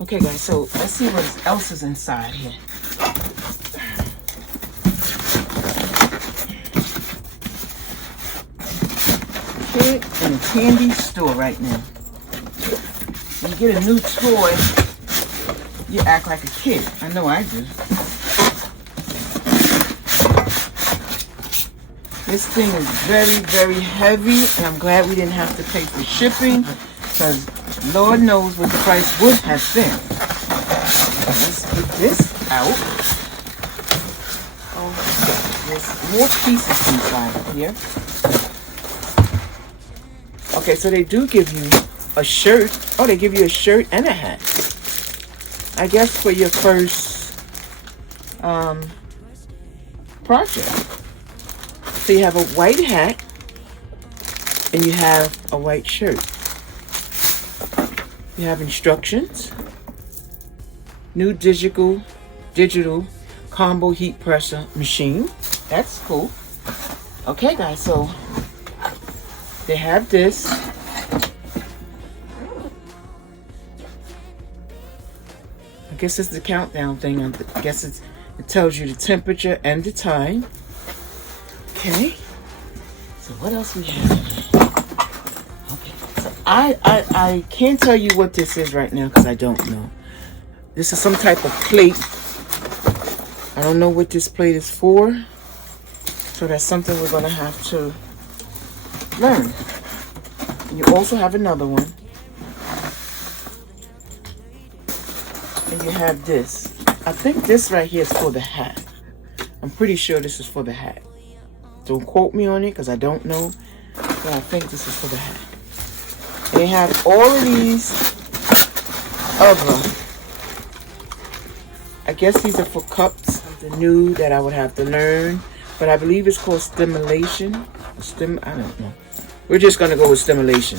Okay, guys, so let's see what else is inside here. Kid in a candy store right now. When you get a new toy, you act like a kid. I know I do. This thing is very, very heavy, and I'm glad we didn't have to pay for shipping, because Lord knows what the price would have been. Let's get this out. Oh, there's more pieces inside here. Okay, so they do give you a shirt. Oh, they give you a shirt and a hat. I guess for your first project. So you have a white hat and you have a white shirt. You have instructions. New digital combo heat presser machine. That's cool. Okay, guys, so they have this. I guess it's the countdown thing. I guess it tells you the temperature and the time. Okay. So what else we have? Okay. So I can't tell you what this is right now because I don't know. This is some type of plate. I don't know what this plate is for. So that's something we're going to have to learn. And you also have another one. And you have this. I think this right here is for the hat. I'm pretty sure this is for the hat. Don't quote me on it because I don't know. But I think this is for the hat. They have all of these other. I guess these are for cups. Something new that I would have to learn. But I believe it's called stimulation. I don't know. We're just going to go with stimulation.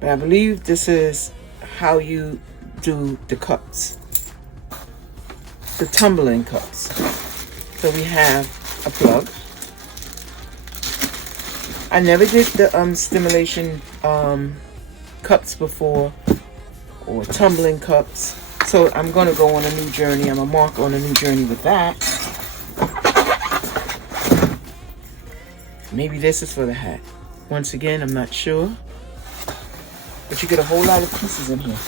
But I believe this is how you do the cups. The tumbling cups. So we have a plug. I never did the stimulation cups before. Or tumbling cups. So I'm going to go on a new journey. I'm going to mark on a new journey with that. Maybe this is for the hat. Once again, I'm not sure. But you get a whole lot of pieces in here.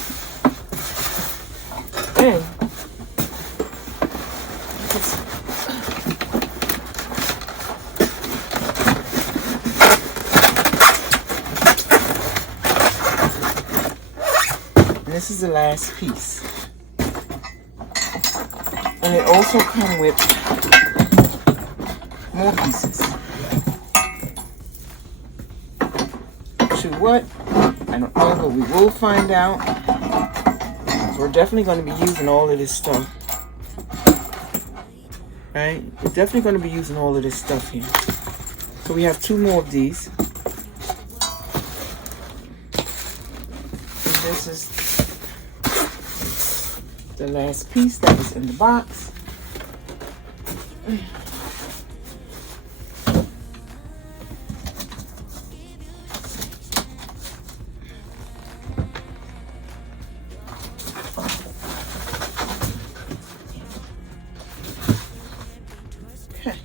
And this is the last piece. And it also comes with more pieces. To what? I don't know, but we will find out. So we're definitely going to be using all of this stuff. Right? We're definitely going to be using all of this stuff here. So we have 2 more of these. And this is the last piece that was in the box. Okay.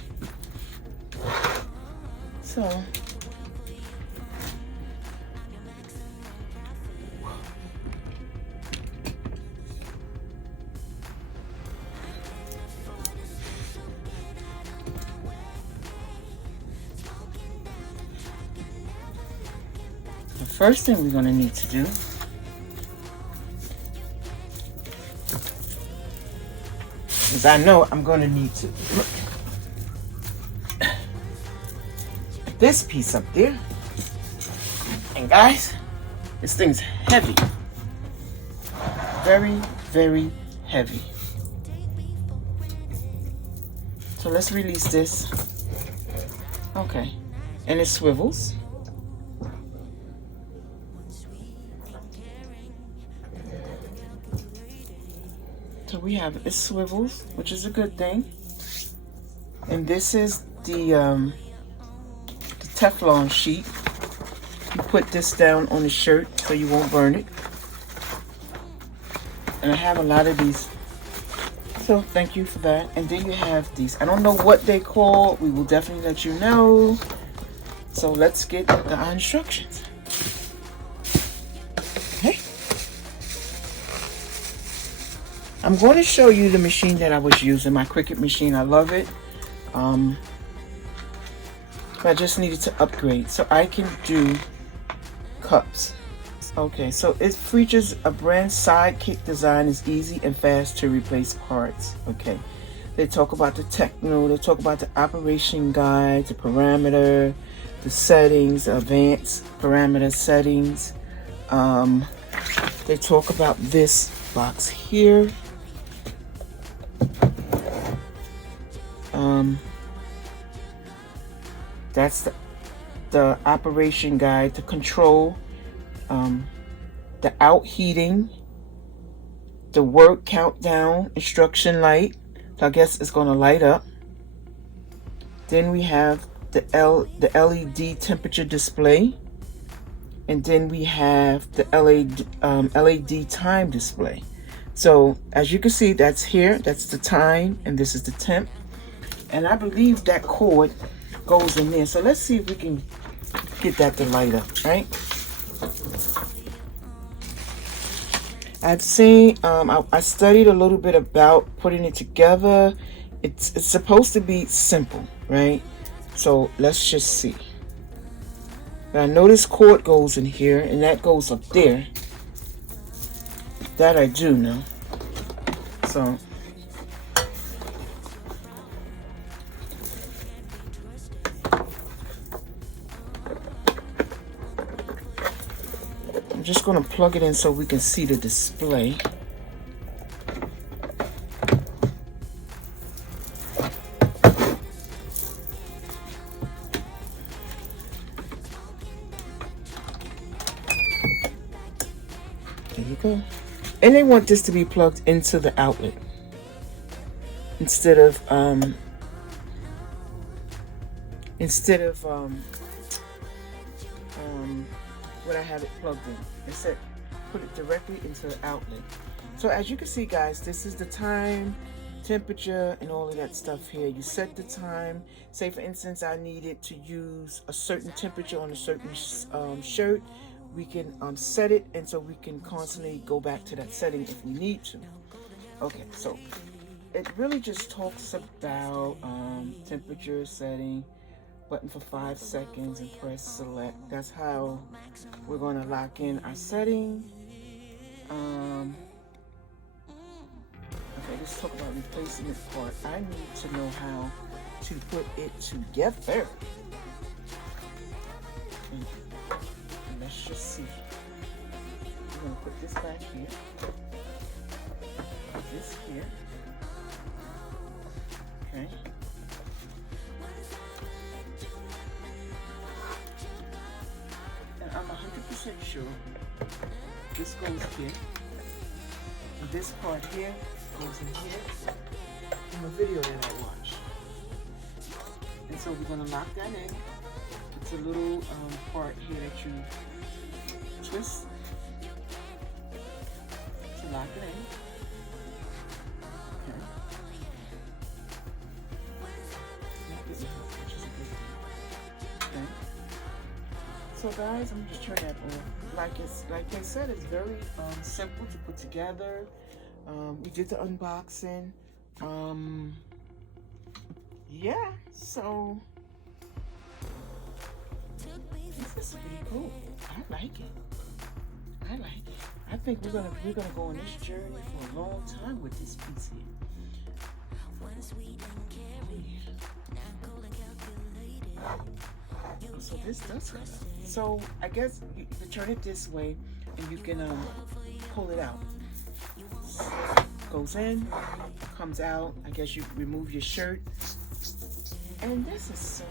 So the first thing we're going to need to do is I know I'm going to need to look at this piece up there. And guys, this thing's heavy. Very, very heavy. So let's release this. Okay. And it swivels. So we have it swivels, which is a good thing. And this is the Teflon sheet. You put this down on the shirt so you won't burn it. And I have a lot of these. So thank you for that. And then you have these. I don't know what they call. We will definitely let you know. So let's get the instructions. Okay. I'm going to show you the machine that I was using, my Cricut machine. I love it. I just needed to upgrade so I can do cups. Okay, so it features a brand sidekick design. Is easy and fast to replace parts. Okay, they talk about the techno, they talk about the operation guide, the parameter, the settings, advanced parameter settings. They talk about this box here. That's the operation guide to control the out heating, the work countdown instruction light. So I guess it's going to light up. Then we have the LED temperature display, and then we have the LED time display. So as you can see, that's here. That's the time, and this is the temp. And I believe that cord goes in there. So let's see if we can get that to light up, right? I'd say I studied a little bit about putting it together. It's supposed to be simple, right? So let's just see. Now I know this cord goes in here and that goes up there. That I do know. So I'm just going to plug it in so we can see the display. There you go. And they want this to be plugged into the outlet instead of when I have it plugged in. Instead, put it directly into the outlet. So as you can see, guys, this is the time, temperature, and all of that stuff here. You set the time. Say for instance, I needed to use a certain temperature on a certain shirt. We can set it, and so we can constantly go back to that setting if we need to. Okay, so it really just talks about temperature setting, button for 5 seconds, and press select. That's how we're going to lock in our setting. Okay, let's talk about replacement part. I need to know how to put it together. Let's just see. We're going to put this back here. Put this here. Okay. And I'm 100% sure this goes here. And this part here goes in here from a video that I watched. And so we're going to lock that in. It's a little part here that you twist to lock it in. Okay. Which is a good thing. Okay. So guys, I'm just turning that on. Like I said, it's very simple to put together. We did the unboxing. Yeah, so this is pretty cool. I like it. I like it. I think we're gonna go on this journey for a long time with this piece here. Oh, so this does cut out. So I guess you turn it this way, and you can pull it out. Goes in, comes out. I guess you remove your shirt, and this is so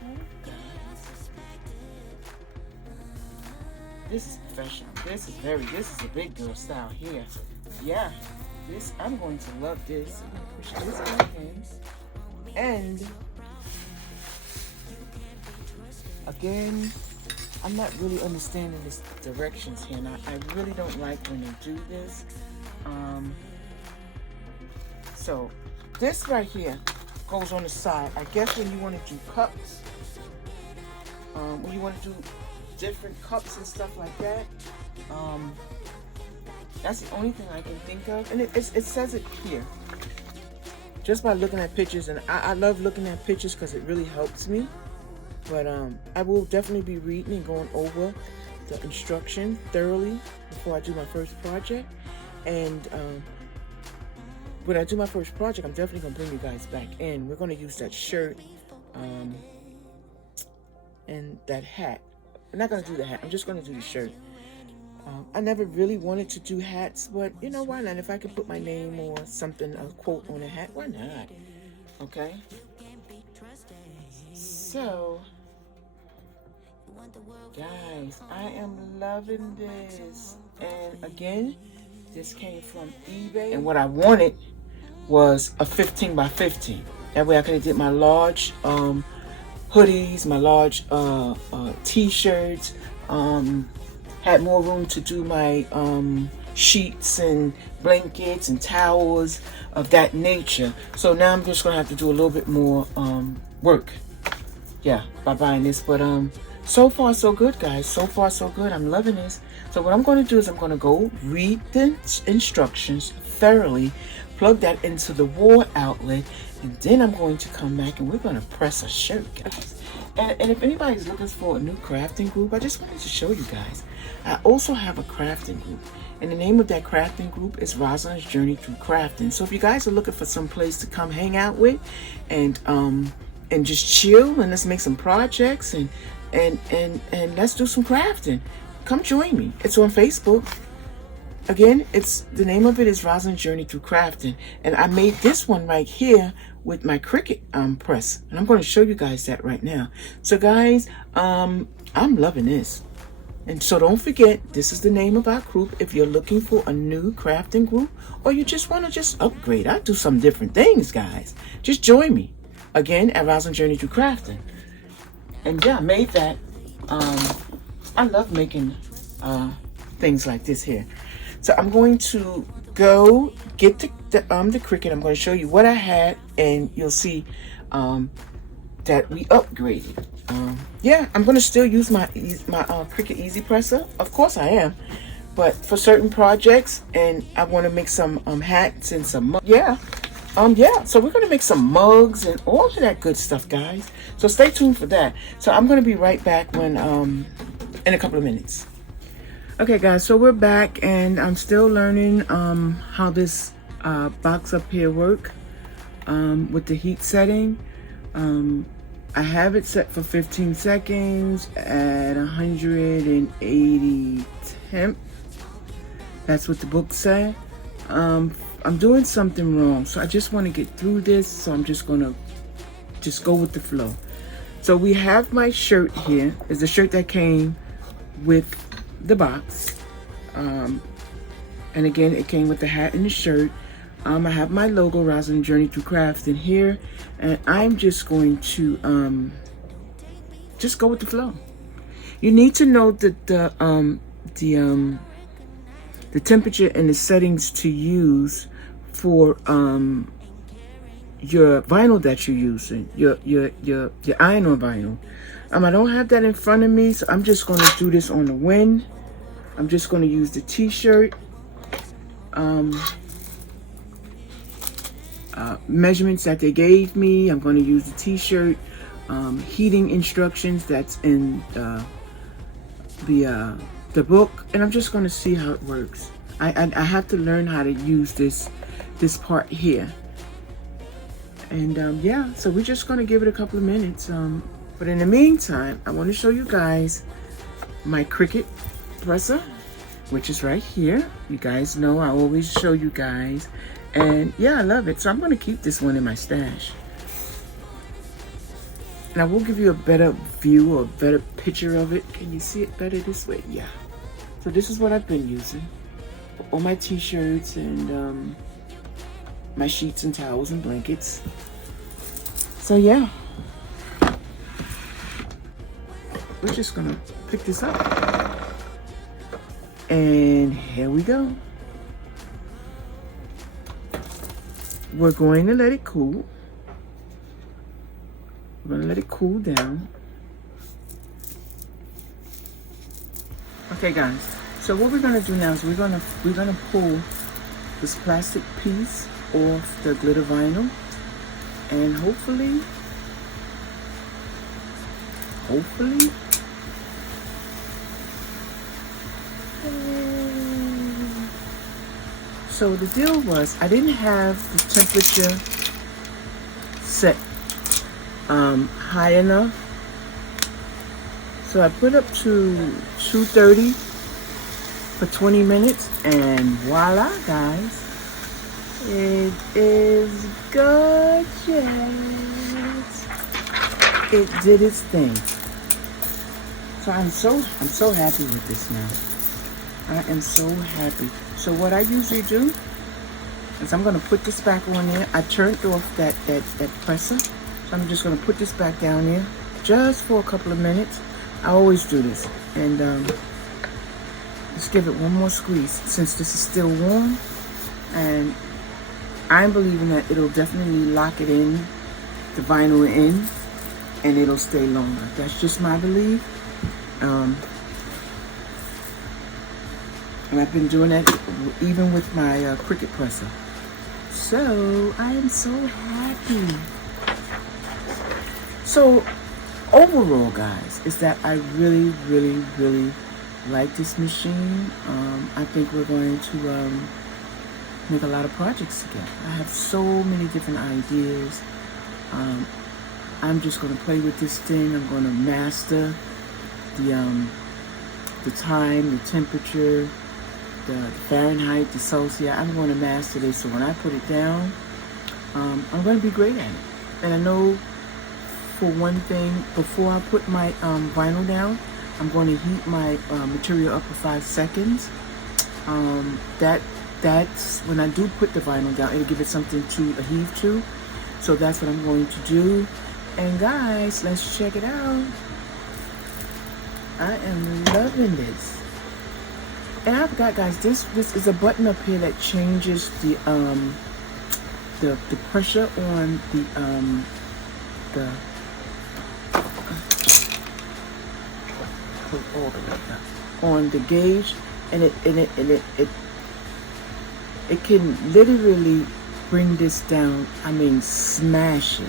cool, guys. This is professional. This is a big girl style here. Yeah, I'm going to love this. I'm going to push this back in. And again, I'm not really understanding these directions here. And I really don't like when they do this. So this right here goes on the side. I guess when you want to do cups, when you want to do different cups and stuff like that, that's the only thing I can think of. And it says it here. Just by looking at pictures, and I love looking at pictures because it really helps me. But I will definitely be reading and going over the instruction thoroughly before I do my first project. And when I do my first project, I'm definitely going to bring you guys back in. We're going to use that shirt and that hat. I'm not going to do the hat. I'm just going to do the shirt. I never really wanted to do hats, but you know, why not? If I could put my name or something, a quote on a hat, why not? Okay. So, guys, I am loving this. And again, this came from eBay. And what I wanted was a 15 by 15. That way I could have did my large hoodies, my large t-shirts, had more room to do my sheets and blankets and towels of that nature. So now I'm just gonna have to do a little bit more work, yeah, by buying this. But so far so good, guys. So far so good. I'm loving this. So what I'm going to do is I'm going to go read the instructions thoroughly, plug that into the wall outlet, and then I'm going to come back and we're going to press a shirt, guys. And if anybody's looking for a new crafting group, I just wanted to show you guys. I also have a crafting group, and the name of that crafting group is Rosalind's Journey Through Crafting. So if you guys are looking for some place to come hang out with and just chill and let's make some projects and let's do some crafting, come join me. It's on Facebook. Again, it's the name of it is Rosalind's Journey Through Crafting, and I made this one right here with my Cricut press, and I'm going to show you guys that right now. So guys, I'm loving this. And so don't forget, this is the name of our group. If you're looking for a new crafting group, or you just want to just upgrade, I do some different things, guys. Just join me again at Rosalind's Journey Through Crafting. And yeah, I made that. I love making things like this here. So I'm going to go get the Cricut. I'm going to show you what I had, and you'll see that we upgraded. Yeah, I'm going to still use my Cricut Easy Presser. Of course I am. But for certain projects, and I want to make some hats and some mugs. Yeah. So we're going to make some mugs and all of that good stuff, guys. So stay tuned for that. So I'm going to be right back when in a couple of minutes. Okay, guys, so we're back, and I'm still learning how this box up here work with the heat setting. I have it set for 15 seconds at 180 temp. That's what the book said. I'm doing something wrong, so I just want to get through this, so I'm just going to go with the flow. So we have my shirt here. It's the shirt that came with the box. And again, it came with the hat and the shirt. I have my logo, Rosalind Journey Through Crafting here, and I'm just going to just go with the flow. You need to know that the temperature and the settings to use for your vinyl that you're using, your iron-on vinyl. I don't have that in front of me, so I'm just going to do this on the wind. I'm just going to use the t-shirt measurements that they gave me. I'm going to use the t-shirt heating instructions that's in the book, and I'm just going to see how it works. I have to learn how to use this part here, and yeah, so we're just going to give it a couple of minutes. But in the meantime, I want to show you guys my Cricut presser, which is right here. You guys know I always show you guys, and yeah, I love it. So I'm going to keep this one in my stash. And I will give you a better view or a better picture of it. Can you see it better this way? Yeah. So this is what I've been using. All my t-shirts and my sheets and towels and blankets. So yeah. We're just going to pick this up. And here we go. we're going to let it cool. We're going to let it cool down. Okay, guys. So what we're going to do now is we're going to pull this plastic piece off the glitter vinyl, and hopefully so the deal was I didn't have the temperature set high enough, so I put up to 230 for 20 minutes, and voila, guys, it is gorgeous. It did its thing. So I'm so happy with this now. I am so happy. So what I usually do is I'm gonna put this back on there. I turned off that presser, so I'm just gonna put this back down there just for a couple of minutes. I always do this, and just give it one more squeeze since this is still warm, and I'm believing that it'll definitely lock it in, the vinyl in, and it'll stay longer. That's just my belief. And I've been doing that even with my Cricut presser. So I am so happy. So overall, guys, is that I really, really, really like this machine. I think we're going to make a lot of projects together. I have so many different ideas. I'm just going to play with this thing. I'm going to master the time, the temperature, the Fahrenheit, the Celsius. I'm going to master this, so when I put it down, I'm going to be great at it. And I know, for one thing, before I put my vinyl down, I'm going to heat my material up for 5 seconds. That's when I do put the vinyl down, it'll give it something to adhere to. So that's what I'm going to do. And guys, let's check it out. I am loving this. And I forgot, guys, this is a button up here that changes the pressure on on the gauge, and it can literally bring this down. I mean, smash it.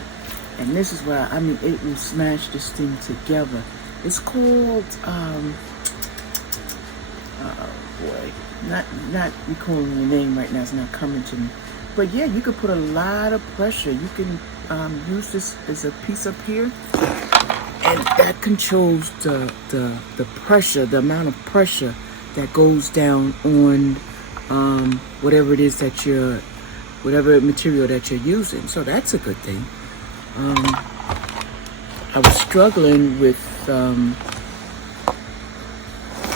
And this is why, I mean, it will smash this thing together. It's called not recalling the name right now, it's not coming to me. But yeah, you could put a lot of pressure. You can use this as a piece up here, and that controls the pressure, the amount of pressure that goes down on whatever it is that whatever material that you're using. So that's a good thing. I was struggling with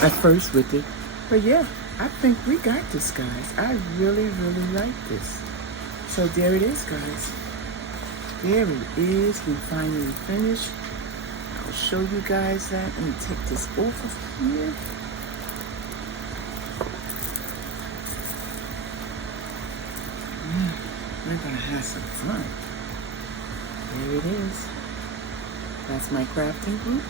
at first with it, but yeah, I think we got this, guys. I really, really like this. So there it is, guys. There it is. We finally finished. I'll show you guys that. Let me take this off of here. We're gonna have some fun. There it is. That's my crafting group.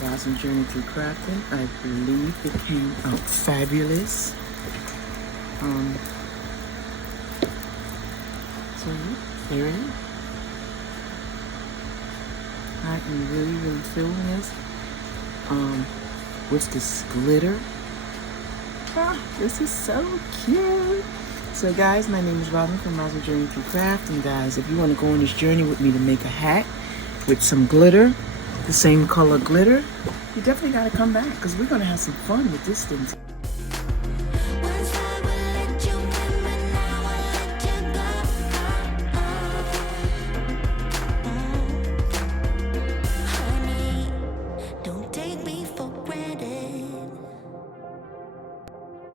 Rosin Journey Through Crafting. I believe it came out fabulous. So there it is. I am really, really feeling this. With this glitter. This is so cute. So guys, my name is Robin from Rosin Journey Through Craft. And guys, if you want to go on this journey with me to make a hat with some glitter, the same color glitter, you definitely got to come back, because we're going to have some fun with this thing.